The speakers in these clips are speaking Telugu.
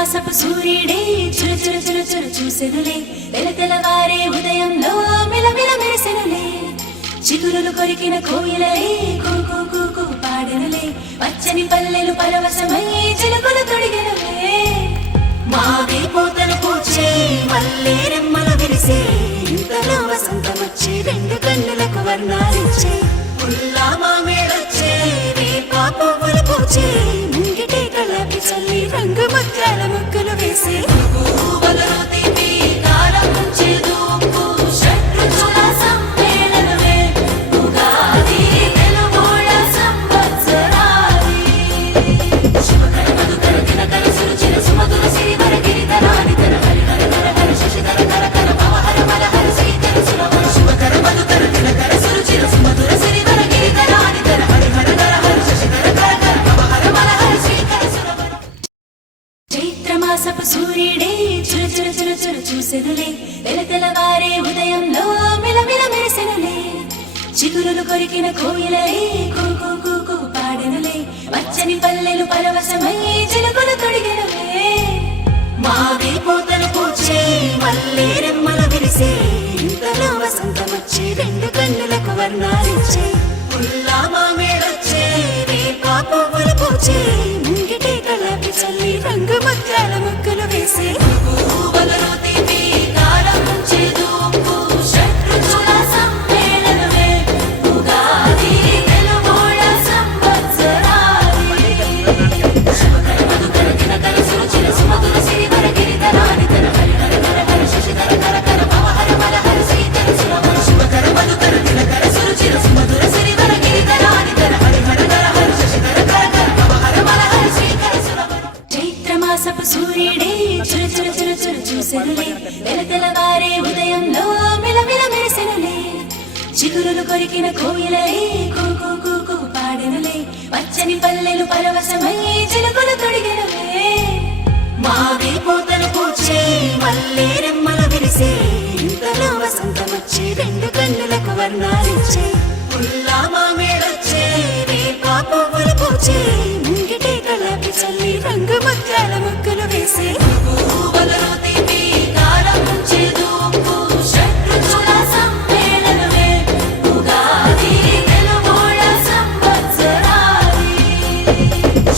చైత్రమాసపు సూర్యుడే చుర చుర చుర చుర చూసెనులే తెలతెలవారే ఉదయంలో మిలమిల మెరిసెనులే చిగురులు కొరికిన కోయిలలే కూ కూ కూ కూ పాడెనులే పచ్చని పల్లెలు పరవశమై చిలుకలు తొడిగెనులే మావి పూతలు పూచే మల్లె రెమ్మలు విరిసే ఇంతలో వసంతమొచ్చి రెండు కన్నులకు వర్ణాలిచ్చే పుల్లా మామిడొచ్చే రేపా పువ్వులు పూచే ముంగిటే కళ్ళకి చల్లి రంగు ముత్యాల ముగ్గులు వేసే పువ్వులలో తీపి కారం ముంచేదు ఉప్పు షడ్రుచుల సమ్మేళనమే ఉగాది తెలుగోళ సంవత్సరాది శుభకర మధుకర దినకర సురుచిర సుమధుర సిరివర గిరిధరాని తర హరిహర ధర హర శశిధర కర కర భవహర మలహర శ్రీధర సురవర శుభకర మధుకర దినకర సురుచిర సుమధుర సిరివర గిరిధరాని తర హరిహర ధర హర శశిధర కర కర భవహర మలహర శ్రీధర సురవర చైత్రమాసపు సూర్యుడే చుర చుర చుర చుర చూసెనులే తెలతెలవారే ఉదయంలో మిలమిల మెరిసెనులే చిగురులు కొరికిన కోయిలలే కూ కూ కూ కూ పాడెనులే పచ్చని పల్లెలు పరవశమై చిలుకలు తొడిగెనులే మావి పూతలు పూచే మల్లె రెమ్మలు విరిసే ఇంతలో వసంతమొచ్చి రెండు కన్నులకు వర్ణాలిచ్చే పుల్లా మామిడొచ్చే రేపా పువ్వులు పూచే ముంగిటే కళ్ళకి చల్లి రంగు ముత్యాల ముగ్గులు వేసే పువ్వులలో తీపి కారం ముంచేదు ఉప్పు షడ్రుచుల సమ్మేళనమే ఉగాది తెలుగోళ సంవత్సరాది శుభకర మధుకర దినకర సురుచిర సుమధుర సిరివర గిరిధరాని తర హరిహర ధర హర శశిధర కర కర భవహర మలహర శ్రీధర సురవర శుభకర మధుకర దినకర సురుచిర సుమధుర సిరివర గిరిధరాని తర హరిహర ధర హర శశిధర కర కర భవహర మలహర శ్రీధర సురవర చైత్రమాసపు సూర్యుడే చుర చుర చుర చుర చూసెనులే తెలతెలవారే ఉదయంలో మిలమిల మెరిసెనులే చిగురులు కొరికిన కోయిలలే కూ కూ కూ కూ పాడెనులే పచ్చని పల్లెలు పరవశమై చిలుకలు తొడిగెనులే మావి పూతలు పూచే మల్లె రెమ్మలు విరిసే ఇంతలో వసంతమొచ్చి రెండు కన్నులకు వర్ణాలిచ్చే పుల్లా మామిడొచ్చే రేపా పువ్వులు పూచే ముంగిటే కళ్ళకి చల్లి రంగు ముత్యాల ముగ్గులు వేసే పువ్వులలో తీపి కారం ముంచేదు ఉప్పు షడ్రుచుల సమ్మేళనమే ఉగాది తెలుగోళ సంవత్సరాది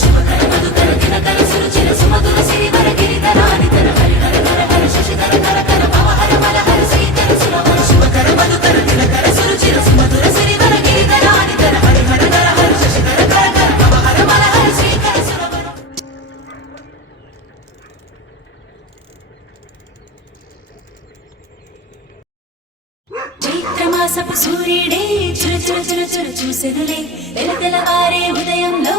శుభకర మధుకర దినకర సురుచిర సుమధుర సిరివర గిరిధరాని తర హరిహర ధర హర శశిధర కర కర భవహర మలహర శ్రీధర సురవర శుభకర మధుకర దినకర సురుచిర సుమధుర సిరివర గిరిధరాని తర హరిహర ధర హర శశిధర కర కర భవహర మలహర శ్రీధర సురవర చైత్రమాసపు సూర్యుడే చుర చుర చుర చుర చూసెనులే తెలతెలవారే ఉదయంలో